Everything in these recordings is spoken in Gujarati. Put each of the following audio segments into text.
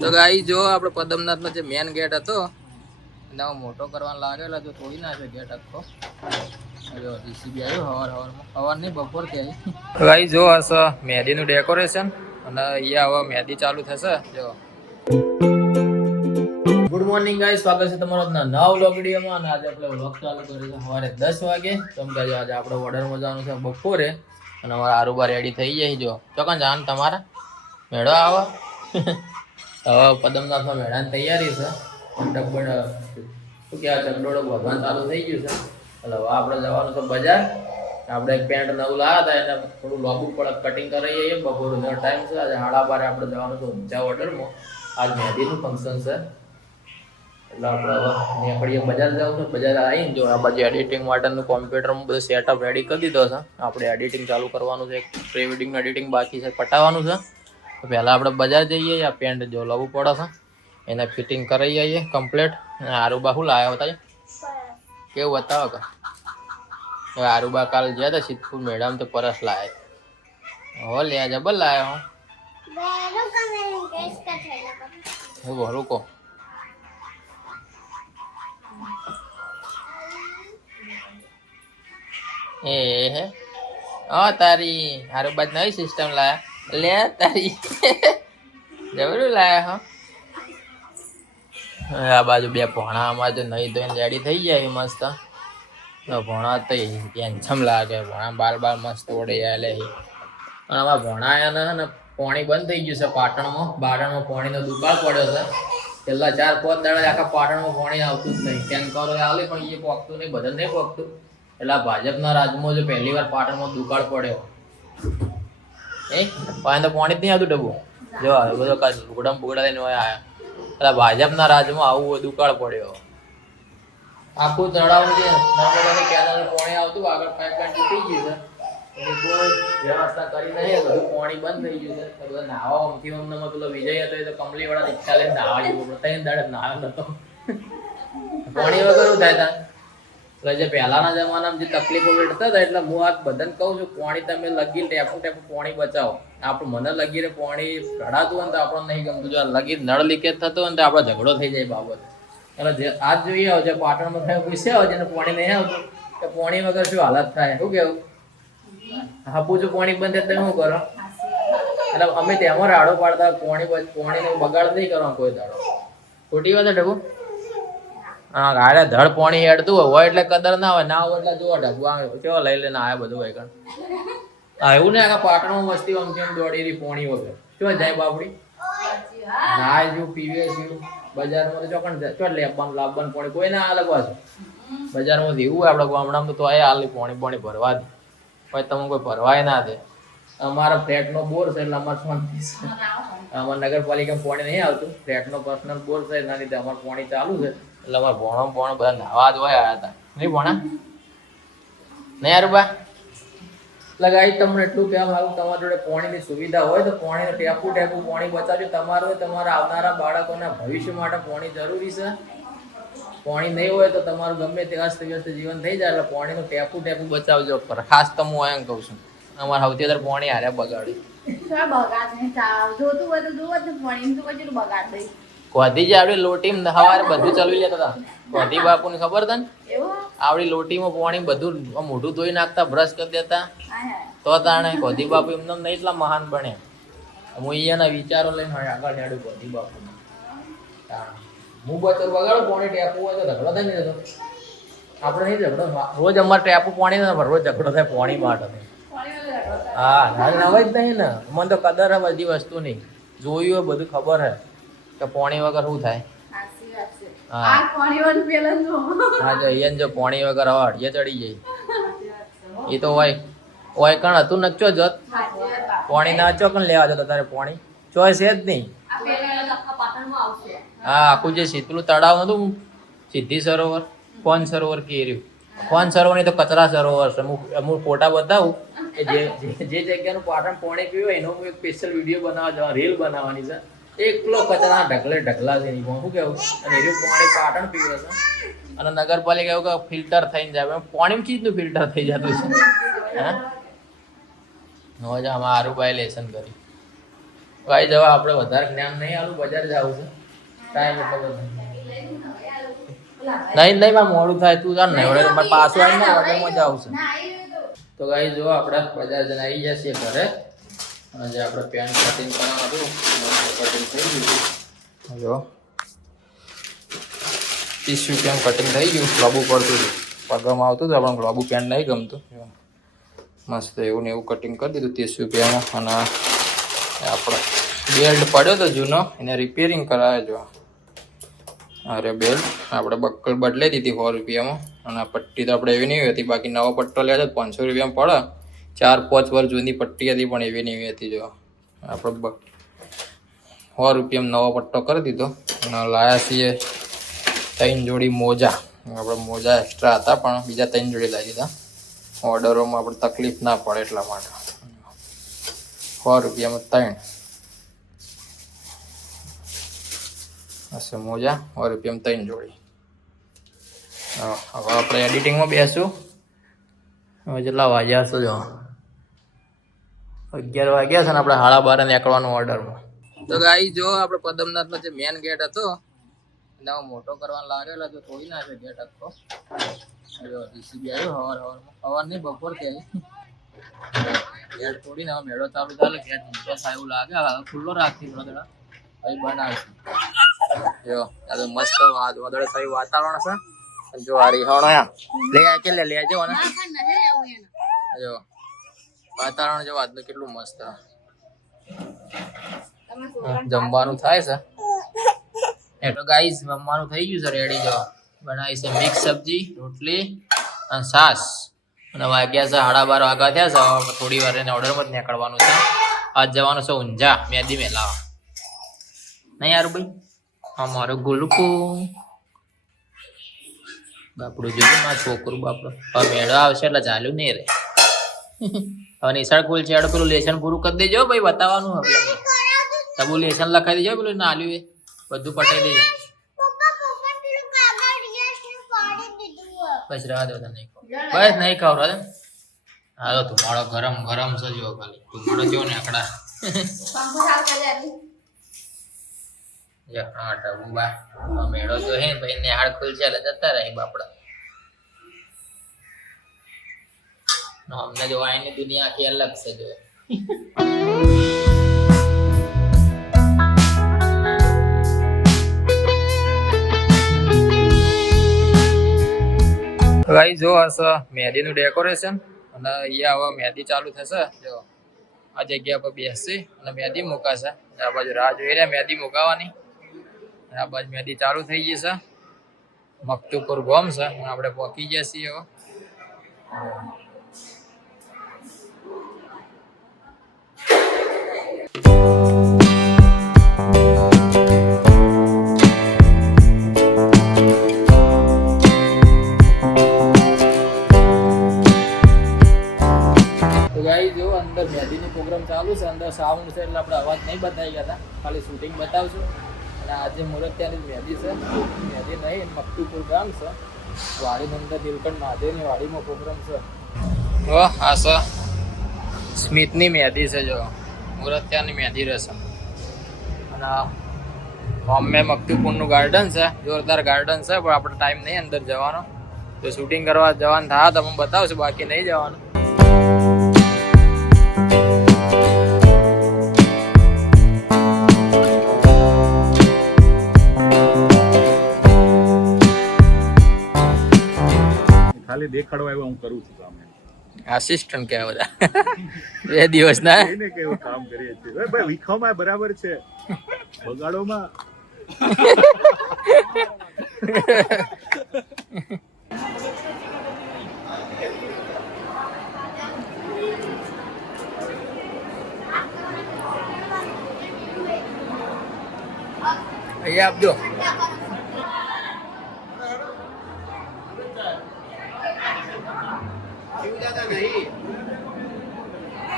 તો ગાઈ જો આપણે પદમનાથ નો જે મેન ગેટ હતો એને મોટો કરવાનો લાગેલા તો થોડી ના છે ગેટ આખો જો જીસીબી આવ્યો હવાર નહીં બપોર કે ગાઈ જો હશે મહેંદીનું ડેકોરેશન અને અહીંયા હવે મહેંદી ચાલુ થશે જો ગુડ મોર્નિંગ ગાઈસ, સ્વાગત છે તમારો નવા વ્લોગ વિડીયોમાં. અને આજે આપણે વ્લોગ ચાલુ કરીએ છીએ સવારે 10 વાગે. કેમ કે આજે આપણે ઓર્ડરમાં જવાનું છે બપોરે અને અમારા આરુબા રેડી થઈ જાય. જો ચોકન જાન તમારા મેળો આવો હવે પદમનાથમાં મેળાની તૈયારી છે. મંડપ શું કહેવાય ચકડોળો ભગવાન ચાલુ થઈ ગયું છે. એટલે હવે આપણે જવાનું છે બજાર. આપણે એક પેન્ટ નવું લાવ્યા હતા એને થોડું લોબું પડે કટિંગ કરાવી જઈએ. બપોરનો ટાઈમ છે. આજે 12:30 આપણે જવાનું છે ઊંચા ઓર્ડરમાં. આજ મહેંદીનું ફંક્શન છે એટલે આપણે હવે નીકળીએ બજાર જવું છે. બજાર આવીને જો આ બાજુ એડિટિંગ માટેનું કોમ્પ્યુટરમાં બધું સેટઅપ રેડી કરી દીધો છે. આપણે એડિટિંગ ચાલુ કરવાનું છે. પ્રી વેડિંગનું એડિટિંગ બાકી છે, પટાવવાનું છે. તો પહેલાં આપણે બજાર જઈએ. આ પેન્ટ જો લાવવું પડે છે એને ફિટિંગ કરાવી આવીએ કમ્પ્લીટ. અને આરુબા શું લાવ્યા હતા કેવું બતાવો કે હવે આરુબા કાલ ગયા હતા સિદ્ધપુર મેળામાં તો પરસ લાવ્યા. હો લે જબર લાવ્યા હું રૂકો એ હે તારી આરુબાજ નવી સિસ્ટમ લાયા લે તારી જબરું લાયા આ બાજુ બે ભોણા અમારે તો નહીં ધોઈને રેડી થઈ જાય મસ્ત. ભોણા તો હેન્સમ લાગે. ભોણા બાર મસ્ત ઓળે આલે. અને આમાં ભોણા આવ્યા ને પાણી બંધ થઈ ગયું છે પાટણમાં. પાટણમાં પાણીનો દુકાળ પડ્યો છે. છેલ્લા 4-5 દાડા આખા પાટણમાં પાણી આવતું જ નહીં. ટેન્કરો આવે પણ એ પોકતું નહીં, બધા નહીં પોકતું. એટલે ભાજપના રાજમાં જો પહેલી વાર પાટણમાં દુકાળ પડ્યો પાણી તો પાણી જ નહીં આવતું ડબ્બું જો બધો લુગડા બુગડા લઈને આવ્યા. એટલે ભાજપના રાજમાં આવું દુકાળ પડ્યો. આખું તળાવ જે નર્મદાની કેનાલ પાણી આવતું આગળ પાઇપલાઇન તૂટી ગઈ છે કોઈ વ્યવસ્થા કરી નહીં. બધું પાણી બંધ થઈ ગયું છે. બધા નાવા અમથી અમને પેલો વિજય હતો એ તો કમલી વાળા રિક્ષા લઈને નાવા જવું પડે. 3 દાડે નાવ્યો નતો. પાણી વગર શું થાય તા એટલે જે પહેલાના જમાનામાં જે તકલીફો વેઠતા હતા એટલે હું આ બધાને કહું છું પાણી તમે લગી ટેપું પાણી બચાવો. આપણું મને લગીને પાણી રડાતું હોય ને તો આપણને નહીં ગમતું. જો લગી નળ લીકેજ થતો હોય ને તો આપણો ઝઘડો થઈ જાય બાબત. એટલે જે આજ જોઈએ જે પાટણમાં થાય પૂછ્યા હોય જેને પાણી નહીં આવતું તો પાણી વગર શું હાલત થાય શું કેવું હાપું પાણી બંધ થાય શું કરો. એટલે અમે તેમાં રાડો પાડતા પાણીને બગાડ નહીં કરવાનો કોઈ દાડો. ખોટી વાત છે ડબુ હા ગાડે ધડ પોણી હેડતું હોય એટલે કદર ના હોય, ના હોય એટલે જો ઢગવા કેવો લઈ લઈને આયા બધું હોય કણ. હા એવું ને આખા પાટણમાં મસ્તી આમ કેમ દોડી રહી પોણી વગર શું જાય બાપડી. ના જો પીવે છે બજારમાં તો ચોકણ ચો લાવવાનું પોણી કોઈ ના અલગ વાત. બજારમાં એવું હોય આપડે ગામડામાં તો આ હાલ પોણી ભરવા દે, પછી તમે કોઈ ભરવાય ના દે. અમારા ફ્લેટ નો બોર છે એટલે અમારે શાંતિ છે. અમારા નગરપાલિકામાં પાણી નહીં આવતું, ફ્લેટ નો પર્સનલ બોર છે એના લીધે અમારે પાણી ચાલુ છે એટલે અમારે ભણો બધા નાવા જ હોય આવ્યા હતા નહીં ભણા નહીં યારુબા. એટલે ગાઈ તમને એટલું કહેવા માંગુ તમારી જોડે પાણીની સુવિધા હોય તો પાણીને ટેપું પાણી બચાવજો. તમારું તમારા આવનારા બાળકોના ભવિષ્ય માટે પાણી જરૂરી છે. પાણી નહીં હોય તો તમારું ગમે તે અસ્તવ્યસ્ત જીવન થઈ જાય એટલે પાણીનું ટેપું બચાવજો. ખાસ તો હું એમ કહું છું અમારે સૌથી વધારે પાણી હારે બગાડી કોધી જે આવડી લોટીમાં સવારે બધું ચલવી લેતા હતા. કોધી બાપુ ને ખબર હતા ને આવડી લોટીમાં પાણી બધું મોઢું ધોઈ નાખતા, બ્રશ કરી દેતા તો તાણે કોધી બાપુ એમને નહીં એટલા મહાન બને. હું અહીંયાના વિચારો લઈને આગળ હેડું કોધી બાપુ. હું બચર બગાડો પાણી ટેપું હોય તો ઝઘડો થાય નહીં થતો આપણે નહીં ઝઘડો. રોજ અમારે ટેપું પાણી ના રોજ ઝઘડો થાય પાણી માટે. હા નવાય જ નહીં ને. મને તો કદર હે બધી વસ્તુ નહીં, જોયું હોય બધું ખબર હે કે પાણી વગર શું થાય. હા જો અહીંયા જો પાણી વગર હવે અડીએ ચડી જાય એ તો હોય કણ હતું નચો જત પાણી ના ચો કણ લેવા જતો તારે પાણી ચોઈસ છે જ નહીં. હા આખું જે શીતલું તળાવ નતું સિદ્ધિ સરોવર કોન સરોવર કે રહ્યું, કોન સરોવર નહીં તો કચરા સરોવર છે. અમુક ફોટા બતાવું કે જે જગ્યાનું પાટણ પાણી પીવું એનો હું એક સ્પેશિયલ વિડીયો બનાવવા રીલ બનાવવાની છે. એકલો કચરા ઢગલા છે નહીં શું કેવું. અને એનું પાણી પાટણ પીવે છે અને નગરપાલિકા એવું કે ફિલ્ટર થઈને જાય. પાણી ચીજનું ફિલ્ટર થઈ જતું છે. હા હવે આમાં આરુભાઈ લેસન કરી ભાઈ જવા આપણે વધારે જ્ઞાન નહીં આવું બજાર જવું છે ટાઈમ એટલો નહીં મારે મોડું થાય તું જાણ નહીં હવે પાછું આવીને ઓર્ડરમાં જ આવશે. તો ગાઈ જો આપણે બજાર જઈને આવી જશે ઘરે અને જે આપણે પેન્ટ કટિંગ કરવાનું હતું કટિંગ થઈ ગયું. જો 30 રૂપિયાનું કટિંગ થઈ ગયું. ગ્લોબુ પડતું હતું પગમાં આવતું હતું આપણે ગ્લોબુ પેન્ટ નહીં ગમતું મસ્ત એવું ને એવું કટિંગ કરી દીધું 30 રૂપિયામાં. અને આપણે બેલ્ટ પડ્યો હતો જૂનો એને રિપેરિંગ કરાવે. જો અરે બેલ્ટ આપણે બક્કલ બદલાઈ દીધી 100 રૂપિયામાં. અને પટ્ટી તો આપણે એવી નહીં હતી, બાકી નવો પટ્ટો લે તો 500 રૂપિયામાં પડે. 4-5 વર્ષ જૂની પટ્ટી હતી પણ એવી નહીં હતી. જો આપણે 100 રૂપિયામાં નવો પટ્ટો કરી દીધો. અને લાયા છીએ 3 જોડી મોજા. આપણે મોજા એક્સ્ટ્રા હતા પણ બીજા 3 જોડી લાવી દીધા. ઓર્ડરોમાં આપણે તકલીફ ના પડે એટલા માટે 100 રૂપિયામાં 3 હશે મોજા. 100 રૂપિયામાં 3 જોડી. હવે આપણે એડિટિંગમાં બેસું. હવે જેટલા વાગ્યા છો જો 11 વાગ્યા છે ને આપણે 12:30 નીકળવાનું ઓર્ડરમાં. તો ગાઈ જો આપણે પદમનાથનો જે મેન ગેટ હતો એને મોટો કરવાનો લાગેલો તો થોડી ના છે ગેટ હતો. જો ડીસીબી આવ્યો હવાર નહીં બપોર ત્યાં ગેટ થોડી ને મેળો ચાલુ ચાલે ગેટ મોટો થાય એવું લાગે. હવે ખુલ્લો રાખતી થોડા અહીં બનાવશું. જો આ તો મસ્ત વાદળ થયું વાતાવરણ છે. જો આ રીહાણો લે લેજો ને. જો વાતાવરણ જો આજનું કેટલું મસ્ત. જમવાનું થાય છે એટલે ગાઈસ જમવાનું થઈ ગયું છે રેડી. જો બનાવી છે મિક્સ સબ્જી રોટલી અને છાસ. અને વાગ્યા છે 12:30 વાગ્યા થયા છે. થોડી વાર એને ઓર્ડરમાં જ નીકળવાનું છે. આજ જવાનું છે ઊંઝા મેદી મેલાવા નહીં યાર ભાઈ. હા મારું ગુલકું બાપડું જોયું મારું છોકરું બાપડું. હવે મેળો આવશે એટલે ચાલ્યું નહીં રે. હવે નિશાળ ખોલ છે પેલું લેસન પૂરું કરી દેજો ભાઈ બતાવવાનું. હવે તબુ લેસન લખાઈ દેજો પેલું નાલ્યું એ બધું પટાઈ દેજો. બસ રહેવા દો નહીં બસ નહીં ખાવ રહે. હા તો ધુમાડો ગરમ છે જો ખાલી ધુમાડો જો ને આકડા. હા ટબુબા મેળો તો હે ભાઈ ને હાડ ખુલશે એટલે જતા રહે બાપડા. અમને જો આઈની દુનિયા આખી અલગ છે જો. ગાઈસ જો હશે મહેંદીનું ડેકોરેશન અને અહીંયા હવે મહેંદી ચાલુ થશે. જો આ જગ્યા પર બેસશે અને મહેંદી મુકાશે. આ બાજુ રાહ જોઈ રહ્યા મહેંદી મુકાવાની. આ બાજુ મહેંદી ચાલુ થઈ ગઈ છે. મકતુપુર ગોમ છે અને આપણે પહોંચી ગયા છીએ હવે. અંદર મહેંદીનો પ્રોગ્રામ ચાલુ છે. અંદર સાઉન્ડ છે એટલે આપણે અવાજ નહીં બતાવી ગયા હતા, ખાલી શૂટિંગ બતાવશું. અને આજે મુહૂર્ત ત્યાંની મહેંદી છે, મહેંદી નહીં મકતુપુર ગામ છે. વાડીની અંદર નીલકંઠ મહાદેવની વાડીમાં પ્રોગ્રામ છે. આ છે સ્મિતની મહેંદી છે. જો મુહૂર્ત ત્યાંની મહેંદી રહેશે. અને અમે મકતુપુરનું ગાર્ડન છે, જોરદાર ગાર્ડન છે, પણ આપણે ટાઈમ નહીં અંદર જવાનો. તો શૂટિંગ કરવા જવાનું થાય તો અમે બતાવશું, બાકી નહીં જવાનું. ખાલી દેખાડવા આવ્યા હું કરું છું કામ. આસિસ્ટન્ટ કે બધા 2 દિવસ ના એને કેવું કામ કરીએ છીએ ભાઈ. વિખાવમાં બરાબર છે, બગાડોમાં અહીંયા આપજો.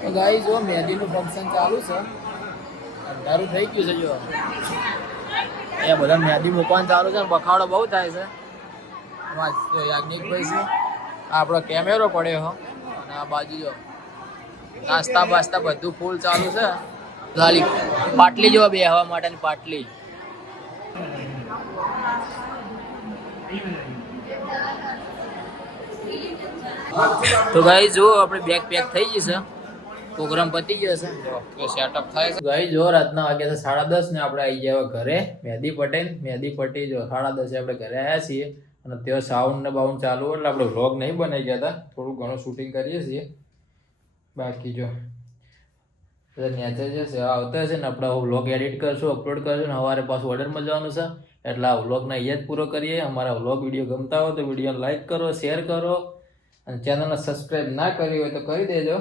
તો ગાઈસ જો મહેંદીનું ફંક્શન ચાલુ છે, અંધારું થઈ ગયું છે. જો અહીંયા બધા મહેંદી મૂકવાનું ચાલુ છે, બખાડો બહુ થાય છે. યાજ્ઞિકભાઈ છે, આપણો કેમેરો પડ્યો હો. અને આ બાજુ જો નાસ્તા બાસ્તા બધું ફૂલ ચાલુ છે. ખાલી પાટલી જોવા બેહવા માટેની પાટલી. તો ગાઈસ જો આપણે બેગ પેક થઈ જશે, પ્રોગ્રામ પતી ગયો છે. જો સેટઅપ થાય છે. ગાઈસ જો રાતના વાગ્યા છે 10:30 ને આપણે આવી ગયા ઘરે. મહેંદી પટી જો 10:30 આપણે ઘરે આવ્યા છીએ. અને ત્યાં સાઉન્ડ ને બાઉન્ડ ચાલુ એટલે આપણે વ્લોગ નહીં બનાવી ગયા હતા, થોડું ઘણું શૂટિંગ કરીએ છીએ. બાકી જો નેચર જશે આવતા હશે ને આપણે વ્લોગ એડિટ કરશું, અપલોડ કરશું. ને સવારે પાછું ઓર્ડરમાં જવાનું છે એટલે આ વ્લોગને અહીંયા જ પૂરો કરીએ. અમારા વ્લોગ વિડીયો ગમતા હોય તો વિડીયો લાઈક કરો, શેર કરો અને ચેનલને સબસ્ક્રાઈબ ના કરી હોય તો કરી દેજો.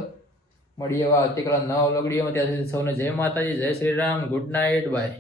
મળીએ હવે આવતીકાલે નવા વ્લોગ વિડીયોમાં. ત્યાં સુધી સૌને જય માતાજી, જય Shri Ram, good night, by.